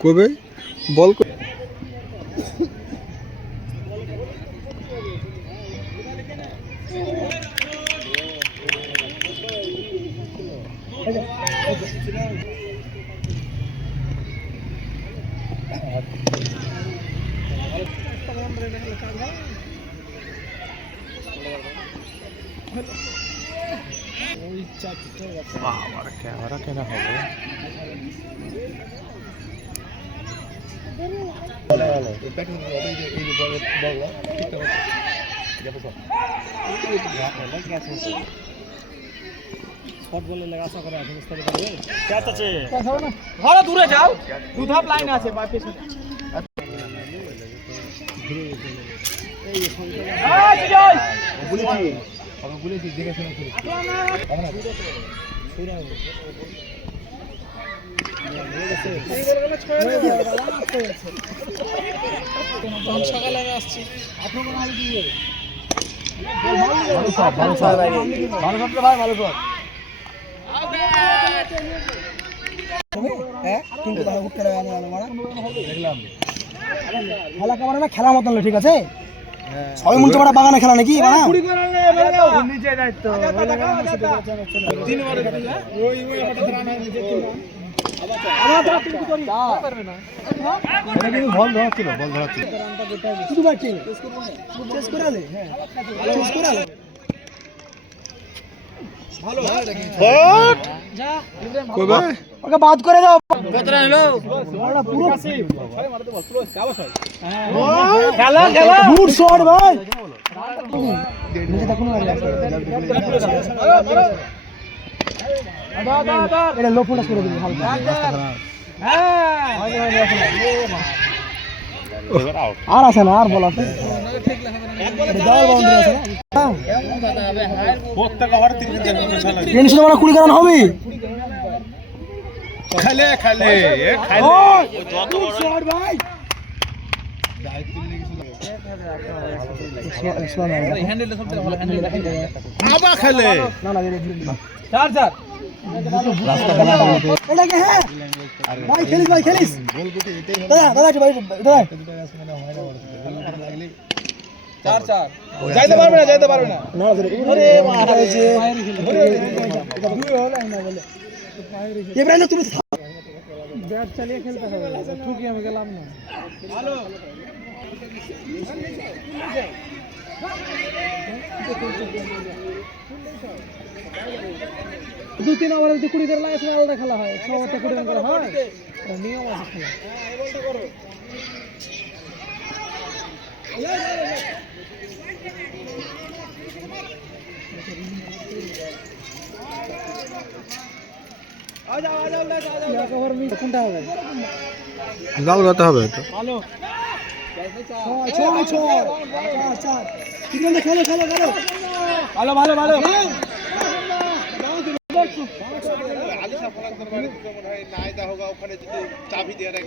কবে বল ক্যামেরা কেনা হবে দূরে যাও দুধাপ লাইন আছে সকালে আমি আসছি খেলার মতন ঠিক আছে সবাই মনে হচ্ছে বাগানে খেলা নাকি বাদ করে দাও লো ফোকাস করে দিবি আর আছে না আর বল আছে কুড়ি কারণ হবে খেলে খেলে আবার খেলে ভাই খেলিস ভাই খেলিস দাদা যাইতে পারবে না তুমি ব্যাট চালিয়ে খেলতে হবে ঠুকি আমি গেলাম না ভালো 2-3 ওভারে যদি 20 করে লাগে আলাদা খেলা হয় 6 ওভারে 20 রান করা হয় নিয়ম আছে খেলা কোনটা হবে লাল গাতে হবে তো ভালো খেলো ভালো होगा चाबी दे रहा है